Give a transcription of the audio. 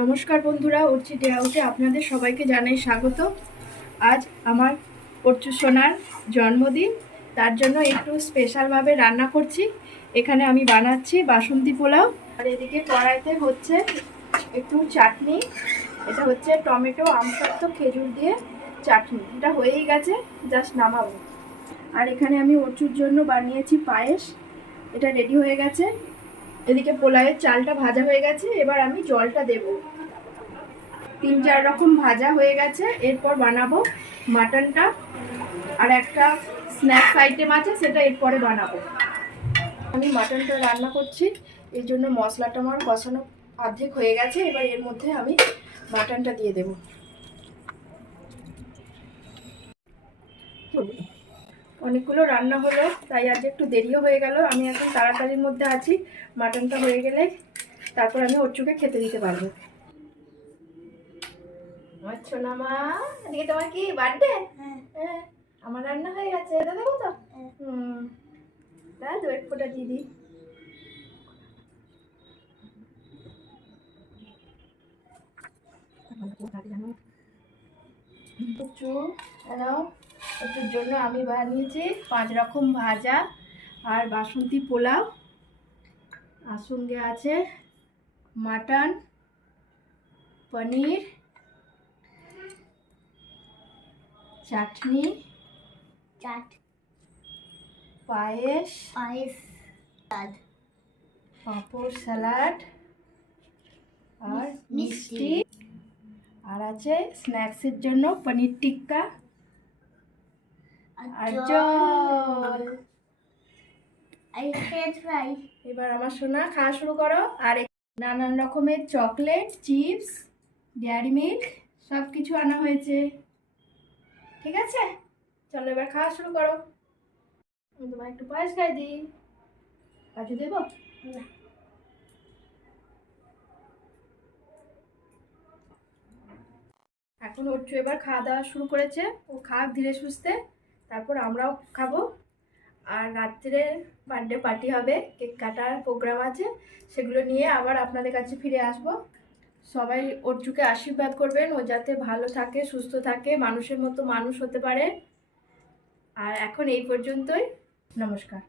নমস্কার বন্ধুরা, অর্চি ডে আউটে আপনাদের সবাইকে জানাই স্বাগত। আজ আমার অর্চু সোনার জন্মদিন, তার জন্য একটু স্পেশালভাবে রান্না করছি। এখানে আমি বানাচ্ছি বাসন্তী পোলাও, আর এদিকে কড়াইতে হচ্ছে একটু চাটনি। এটা হচ্ছে টমেটো, আমসত্ত্ব, খেজুর দিয়ে চাটনি। এটা হয়েই গেছে, জাস্ট নামাবো। আর এখানে আমি অর্চুর জন্য বানিয়েছি পায়েস, এটা রেডি হয়ে গেছে। এদিকে পোলাওয়ের চালটা ভাজা হয়ে গেছে, এবার আমি জলটা দেব। 3-4 রকম ভাজা হয়ে গেছে, এরপর বানাবো মাটনটা। আর একটা স্ন্যাক্স আইটেম আছে, সেটা এরপরে বানাবো। আমি মাটনটা রান্না করছি, এর জন্য মশলাটা আমার কষানো অর্ধেক হয়ে গেছে। এবার এর মধ্যে আমি মাটনটা দিয়ে দেব। অনেকগুলো রান্না হলো, তাই আজ একটু দেরিও হয়ে গেল। আমি এখন তাড়াতাড়ির মধ্যে আছি। মাটনটা হয়ে গেলে তারপর আমি অর্চুকে খেতে দিতে পারবো। আচ্ছা না মা, এদিকে তোমার কি বার্থডে? হ্যাঁ, আমার রান্না হয়ে গেছে, এটা দেবো তো? তাই তো, এক ফোঁটা দিয়ে দিই। একটুর জন্য আমি বানিয়েছি 5 রকম ভাজা আর বাসন্তী পোলাও, আর সঙ্গে আছে মাটন, পনির, চাটনি, পায়েস, পাঁপড়, স্যালাড আর মিষ্টি। আর আছে স্ন্যাক্সের জন্য পনির টিক্কা আর জল। এবার আমার সোনা খাওয়া শুরু করো। আর নানান রকমের চকলেট, চিপস, ডেয়ারি মিল্ক সব কিছু আনা হয়েছে। ঠিক আছে, চলো এবার খাওয়া শুরু করো। আমি তোমার একটু পায়েস খাই দিই। কাজু দেবো না? এখন অর্চু এবার খাওয়া দাওয়া শুরু করেছে, ও খাক ধীরে সুস্থে, তারপর আমরাও খাবো। আর রাত্রে বার্থডে পার্টি হবে, কেক কাটার প্রোগ্রাম আছে, সেগুলো নিয়ে আবার আপনাদের কাছে ফিরে আসব। সবাই অর্চুকে আশীর্বাদ করবেন, ও যাতে ভালো থাকে, সুস্থ থাকে, মানুষের মতো মানুষ হতে পারে। আর এখন এই পর্যন্তই, নমস্কার।